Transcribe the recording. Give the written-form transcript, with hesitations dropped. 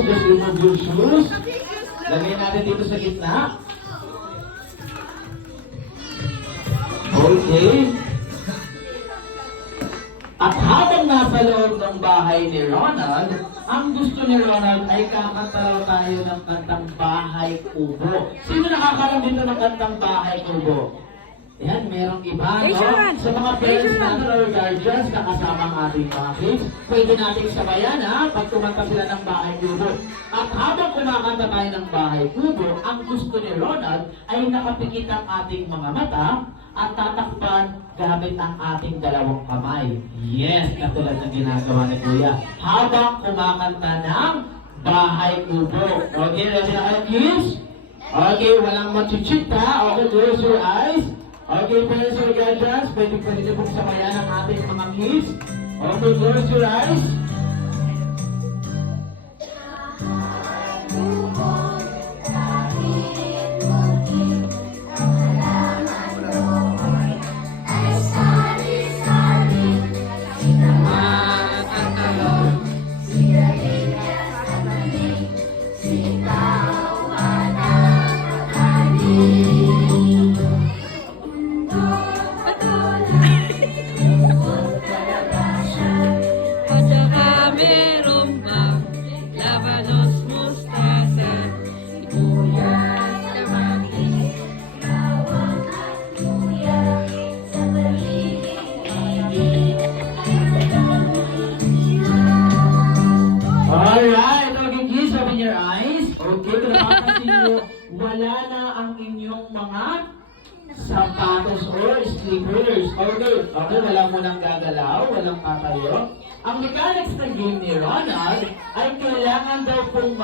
Just remove your shoes. Lagay natin dito sa gitna. Okay. At habang nasa loob ng bahay ni Ronald, ang gusto ni Ronald ay kakanta raw tayo ng kantang Bahay Kubo. Sino nakakalam dito ng kantang Bahay Kubo? Yan, merong iba, no? Sa mga parents natin or guardians na kasama ang ating mga kids, pwede nating sabayan, ha? Pag kumanta sila ng Bahay Kubo. At habang kumakanta tayo ng Bahay Kubo, ang gusto ni Ronald ay nakapikit ang ating mga mata at tatakpan gamit ang ating dalawang kamay. Yes, katulad ng ginagawa ni Kuya. Habang kumakanta ng Bahay Kubo. Okay, ready na kayo, kids? Okay, walang machichit, ha? Okay, close your eyes. Okay, parents or guardians, pwede niyo pong samayan ang ating mga kids. Okay, close your eyes. Alright, okay, kids, open your eyes. Okay, kung napapansin nyo, wala na ang inyong mga sapatos or slippers. Okay, okay, wala mo nang gagalaw, walang tatayo. Ang mechanics ng game ni Ronald ay kailangan daw pong